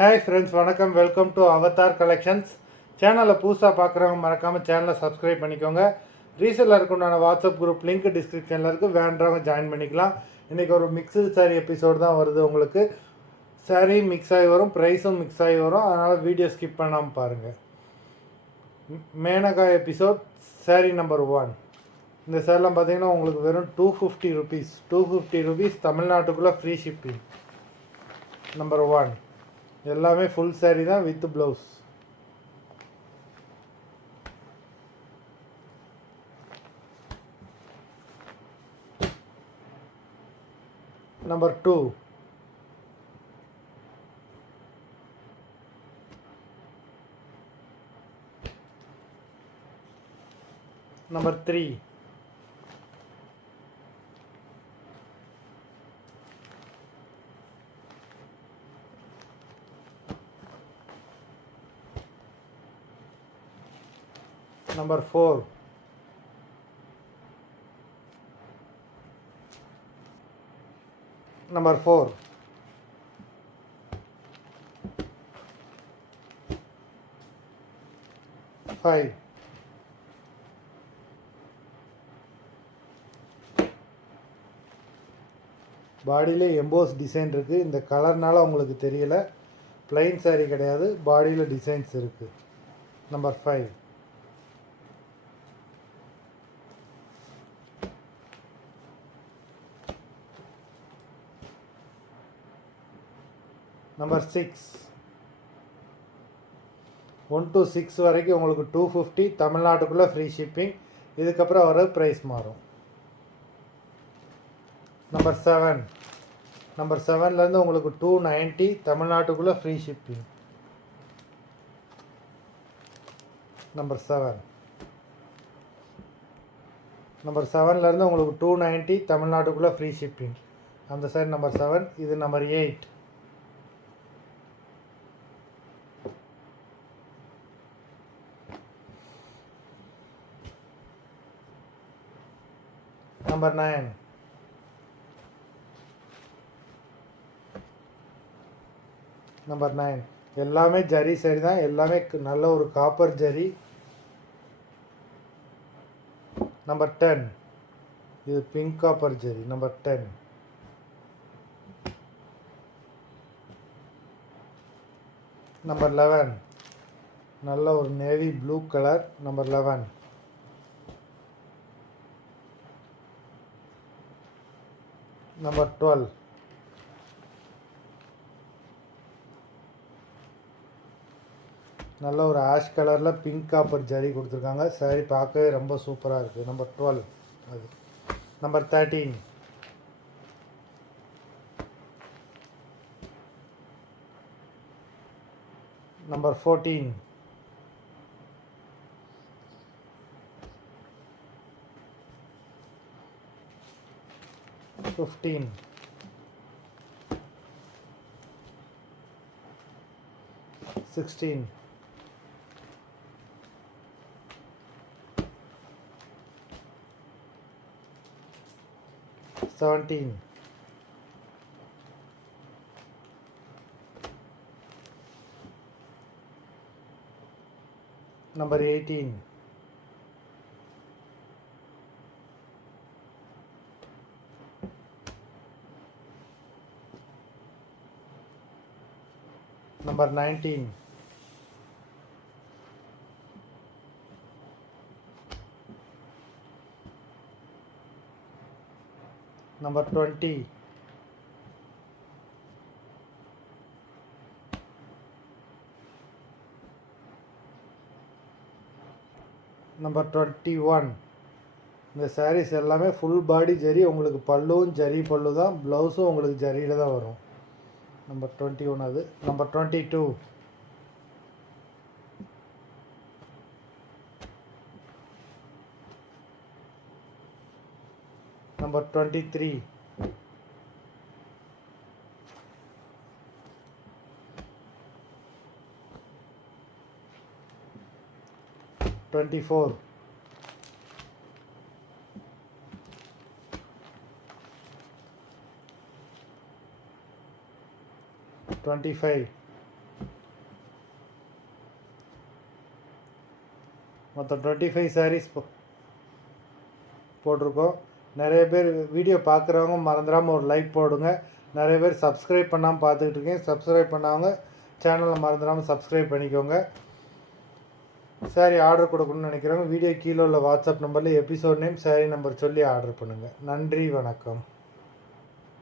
Hi friends, வணக்கம். Welcome to Avatar collections. சேனலை புதுசாக பார்க்குறவங்க மறக்காமல் சேனலை சப்ஸ்கிரைப் பண்ணிக்கோங்க. ரீசெல்லருக்கு உண்டான வாட்ஸ்அப் குரூப் லிங்க் டிஸ்கிரிப்ஷனில் இருக்குது, வேண்டவங்க ஜாயின் பண்ணிக்கலாம். இன்றைக்கி ஒரு மிக்சடு சாரீ எபிசோடு தான் வருது. உங்களுக்கு சாரீ மிக்ஸ் ஆகி வரும், ப்ரைஸும் மிக்ஸ் ஆகி வரும். அதனால் வீடியோ ஸ்கிப் பண்ணாமல் பாருங்கள். Menaka episode sari number 1. இந்த சேரீலாம் பார்த்தீங்கன்னா உங்களுக்கு வெறும் 250 ருபீஸ். 250 ருபீஸ் தமிழ்நாட்டுக்குள்ளே ஃப்ரீ ஷிப்பிங். நம்பர் 1 எல்லாமே ஃபுல் சாரீ தான் with blouse. Number 2 number 3 number 4 number 4 5 பாடியிலே எம்போஸ் டிசைன் இருக்குது. இந்த கலர்னால உங்களுக்கு தெரியல, பிளைன் சாரீ கிடையாது, பாடியில் டிசைன்ஸ் இருக்குது. நம்பர் 5 நம்பர் 6 1 to 6 வரைக்கும் உங்களுக்கு 250 தமிழ்நாட்டுக்குள்ளே ஃப்ரீ ஷிப்பிங். இதுக்கப்புறம் வர ப்ரைஸ் மாறும். நம்பர் 7 நம்பர் 7லேருந்து உங்களுக்கு 290 தமிழ்நாட்டுக்குள்ளே ஃப்ரீ ஷிப்பிங். நம்பர் 7 நம்பர் 7லேருந்து உங்களுக்கு 290 தமிழ்நாட்டுக்குள்ளே ஃப்ரீ ஷிப்பிங். அந்த சைடு நம்பர் 7. இது நம்பர் 8. நம்பர் 9 நம்பர் 9 எல்லாமே ஜரி சரி தான், எல்லாமே நல்ல ஒரு காப்பர் ஜரி. நம்பர் 10 இது பிங்க் காப்பர் ஜரி. நம்பர் 10 நம்பர் 11 நல்ல ஒரு நேவி ப்ளூ கலர். நம்பர் 11 நம்பர் 12 நல்ல ஒரு ஆஷ் கலரில் பிங்க் காப்பர் ஜரி கொடுத்துருக்காங்க. சாரி பார்க்கவே ரொம்ப சூப்பராக இருக்குது. நம்பர் 12 அது. நம்பர் 13 நம்பர் 14 15 16 17 நம்பர் 18 நம்பர் 19 நம்பர் 20 நம்பர் 21 இந்த சாரீஸ் எல்லாமே ஃபுல் பாடி ஜரி. உங்களுக்கு பல்லுவும் ஜரி பல்லு தான், ப்ளவுஸும் உங்களுக்கு ஜரியில் தான் வரும். நம்பர் 21 அது. நம்பர் 22 நம்பர் 23 24 25 மொத்தம் 25 sarees போட்டிருக்கோம். நிறைய பேர் வீடியோ பார்க்குறவங்க மறந்துடாமல் ஒரு லைக் போடுங்க. நிறைய பேர் சப்ஸ்கிரைப் பண்ணாமல் பார்த்துக்கிட்டு இருக்கீங்க. சப்ஸ்கிரைப் பண்ணாங்க சேனலை மறந்துடாமல் சப்ஸ்கிரைப் பண்ணிக்கோங்க. சாரீ ஆர்டர் கொடுக்கணும்னு நினைக்கிறவங்க வீடியோ கீழே உள்ள வாட்ஸ்அப் நம்பரில் எபிசோட் நேம், சாரீ நம்பர் சொல்லி ஆர்டர் பண்ணுங்கள். நன்றி, வணக்கம்.